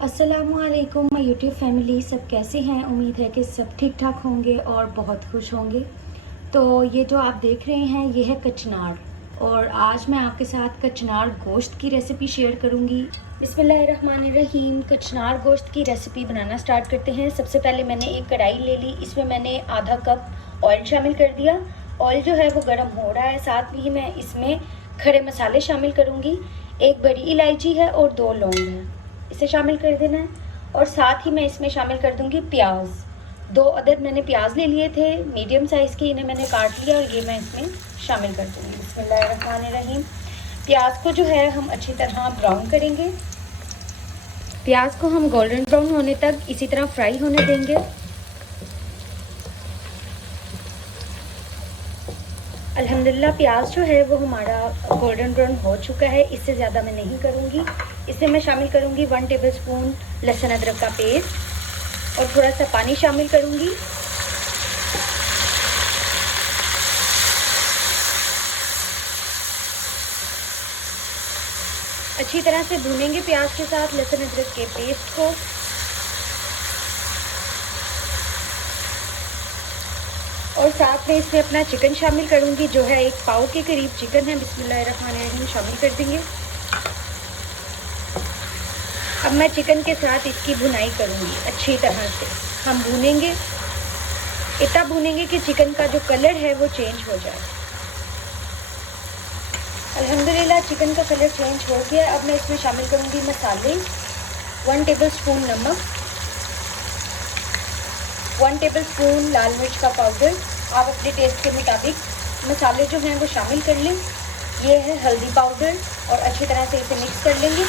अस्सलामुअलैकुम my YouTube family, सब कैसे हैं। उम्मीद है कि सब ठीक ठाक होंगे और बहुत खुश होंगे। तो ये जो आप देख रहे हैं ये है कचनार, और आज मैं आपके साथ कचनार गोश्त की रेसिपी शेयर करूंगी। बिस्मिल्लाहिर्रहमानिर्रहीम। कचनार गोश्त की रेसिपी बनाना स्टार्ट करते हैं। सबसे पहले मैंने एक कढ़ाई ले ली, इसमें मैंने आधा कप ऑयल शामिल कर दिया। ऑयल जो है वो गर्म हो रहा है। साथ ही मैं इसमें खड़े मसाले शामिल करूँगी। एक बड़ी इलायची है और 2 लौंग हैं, इसे शामिल कर देना है। और साथ ही मैं इसमें शामिल कर दूंगी प्याज। 2 अदद मैंने प्याज ले लिए थे मीडियम साइज़ के, इन्हें मैंने काट लिया और ये मैं इसमें शामिल कर दूंगी। बिस्मिल्लाहिर्रहमानिर्रहीम। प्याज को जो है हम अच्छी तरह ब्राउन करेंगे। प्याज को हम गोल्डन ब्राउन होने तक इसी तरह फ्राई होने देंगे। अल्हम्दुलिल्लाह प्याज जो है वो हमारा गोल्डन ब्राउन हो चुका है। इससे ज़्यादा मैं नहीं करूँगी। इससे मैं शामिल करूँगी 1 टेबलस्पून लहसुन अदरक का पेस्ट और थोड़ा सा पानी शामिल करूँगी। अच्छी तरह से भूनेंगे प्याज के साथ लहसुन अदरक के पेस्ट को। और साथ में इसमें अपना चिकन शामिल करूँगी, जो है 1 पाव के करीब चिकन है। बिस्मिल्लाहिर्रहमानिर्रहीम शामिल कर देंगे। अब मैं चिकन के साथ इसकी भुनाई करूँगी अच्छी तरह से। हम भूनेंगे, इतना भूनेंगे कि चिकन का जो कलर है वो चेंज हो जाए। अल्हम्दुलिल्लाह चिकन का कलर चेंज हो गया। अब मैं इसमें शामिल करूँगी मसाले। 1 टेबलस्पून नमक, 1 टेबलस्पून लाल मिर्च का पाउडर। आप अपने टेस्ट के मुताबिक मसाले जो हैं वो शामिल कर लें। ये है हल्दी पाउडर और अच्छी तरह से इसे मिक्स कर लेंगे।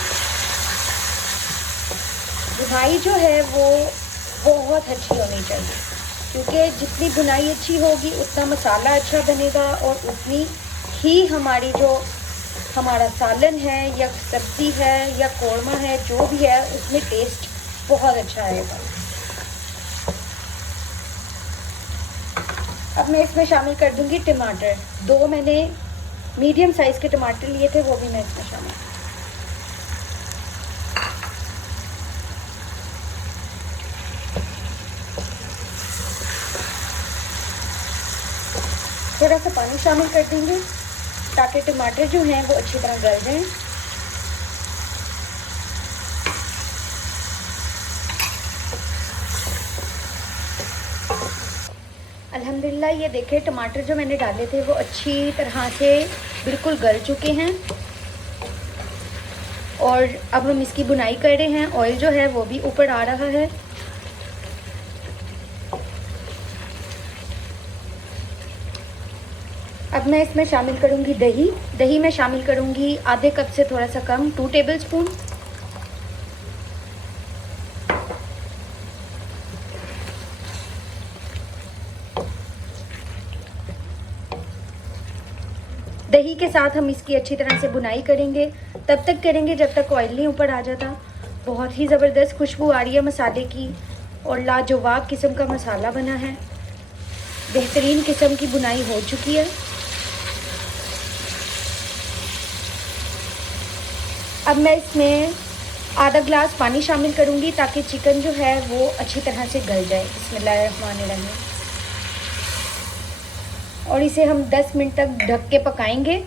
भुनाई जो है वो बहुत अच्छी होनी चाहिए, क्योंकि जितनी भुनाई अच्छी होगी उतना मसाला अच्छा बनेगा और उतनी ही हमारी जो हमारा सालन है या सब्ज़ी है या कौरमा है जो भी है उसमें टेस्ट बहुत अच्छा आएगा। अब मैं इसमें शामिल कर दूंगी टमाटर। 2 मैंने मीडियम साइज़ के टमाटर लिए थे, वो भी मैं इसमें शामिल। थोड़ा सा पानी शामिल कर देंगे ताकि टमाटर जो हैं वो अच्छी तरह गल जाएं। अल्हम्दुलिल्लाह ये देखें टमाटर जो मैंने डाले थे वो अच्छी तरह से बिल्कुल गल चुके हैं। और अब हम इसकी बुनाई कर रहे हैं। ऑयल जो है वो भी ऊपर आ रहा है। अब मैं इसमें शामिल करूंगी दही। दही मैं शामिल करूंगी आधे कप से थोड़ा सा कम, 2 टेबलस्पून। दही के साथ हम इसकी अच्छी तरह से बुनाई करेंगे। तब तक करेंगे जब तक ऑयल नहीं ऊपर आ जाता। बहुत ही ज़बरदस्त खुशबू आ रही है मसाले की और लाजवाब किस्म का मसाला बना है। बेहतरीन किस्म की बुनाई हो चुकी है। अब मैं इसमें आधा ग्लास पानी शामिल करूंगी ताकि चिकन जो है वो अच्छी तरह से गल जाए। बिस्मिल्लाहिर्रहमानिर्रहीम। और इसे हम 10 मिनट तक ढक के पकाएंगे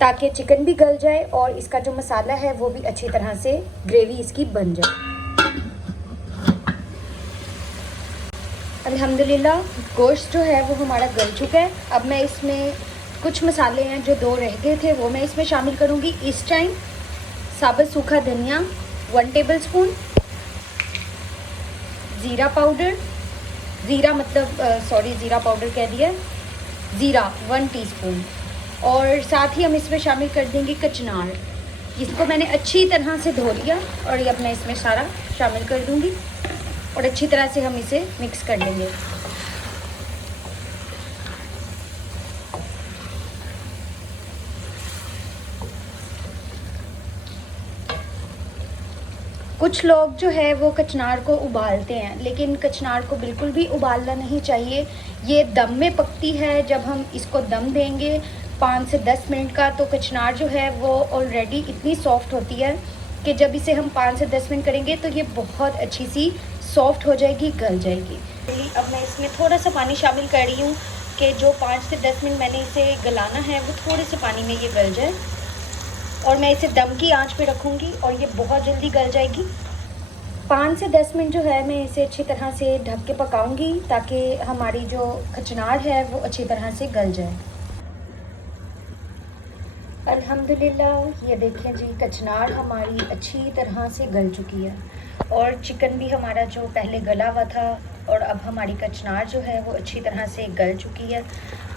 ताकि चिकन भी गल जाए और इसका जो मसाला है वो भी अच्छी तरह से ग्रेवी इसकी बन जाए। अल्हम्दुलिल्लाह गोश्त जो है वो हमारा गल चुका है। अब मैं इसमें कुछ मसाले हैं जो 2 रह गए थे वो मैं इसमें शामिल करूँगी इस टाइम। साबुत सूखा धनिया 1 टेबलस्पून, ज़ीरा पाउडर, ज़ीरा पाउडर कह दिया, ज़ीरा 1 टीस्पून। और साथ ही हम इसमें शामिल कर देंगे कचनार। इसको मैंने अच्छी तरह से धो लिया और अब मैं इसमें सारा शामिल कर दूंगी और अच्छी तरह से हम इसे मिक्स कर लेंगे। कुछ लोग जो है वो कचनार को उबालते हैं, लेकिन कचनार को बिल्कुल भी उबालना नहीं चाहिए। ये दम में पकती है। जब हम इसको दम देंगे 5 से 10 मिनट का, तो कचनार जो है वो ऑलरेडी इतनी सॉफ्ट होती है कि जब इसे हम 5 से 10 मिनट करेंगे तो ये बहुत अच्छी सी सॉफ्ट हो जाएगी, गल जाएगी। अब मैं इसमें थोड़ा सा पानी शामिल कर रही हूँ कि जो 5 से 10 मिनट मैंने इसे गलाना है वो थोड़े से पानी में ये गल जाए, और मैं इसे दम की आंच पे रखूँगी और ये बहुत जल्दी गल जाएगी। 5 से 10 मिनट जो है मैं इसे अच्छी तरह से ढक के पकाऊंगी ताकि हमारी जो कचनार है वो अच्छी तरह से गल जाए। अल्हम्दुलिल्लाह, ये देखें जी, कचनार हमारी अच्छी तरह से गल चुकी है और चिकन भी हमारा जो पहले गला हुआ था, और अब हमारी कचनार जो है वो अच्छी तरह से गल चुकी है।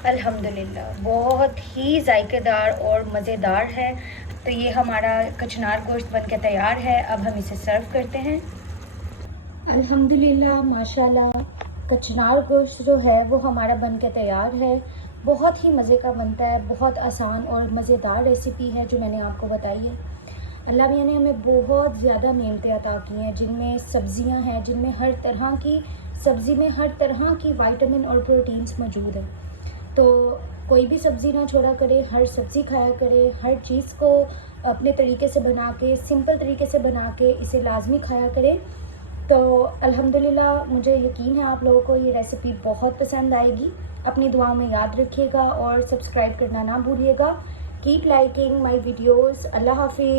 अल्हम्दुलिल्लाह, बहुत ही जायकेदार और मज़ेदार है। तो ये हमारा कचनार गोश्त बनके तैयार है। अब हम इसे सर्व करते हैं। अल्हम्दुलिल्लाह, माशाल्लाह, कचनार गोश्त जो है वो हमारा बनके तैयार है। बहुत ही मज़े का बनता है, बहुत आसान और मज़ेदार रेसिपी है जो मैंने आपको बताई है। अल्लाह मियाँ ने हमें बहुत ज़्यादा नेमतें अता की हैं, जिनमें सब्ज़ियां हैं, जिनमें हर तरह की सब्ज़ी में हर तरह की विटामिन और प्रोटीन्स मौजूद हैं। तो कोई भी सब्ज़ी ना छोड़ा करे, हर सब्ज़ी खाया करे, हर चीज़ को अपने तरीके से बना के, सिंपल तरीके से बना के इसे लाजमी खाया करें। तो अल्हम्दुलिल्लाह, मुझे यकीन है आप लोगों को ये रेसिपी बहुत पसंद आएगी। अपनी दुआओं में याद रखिएगा और सब्सक्राइब करना ना भूलिएगा। Keep liking my videos. अल्लाह हाफिज़।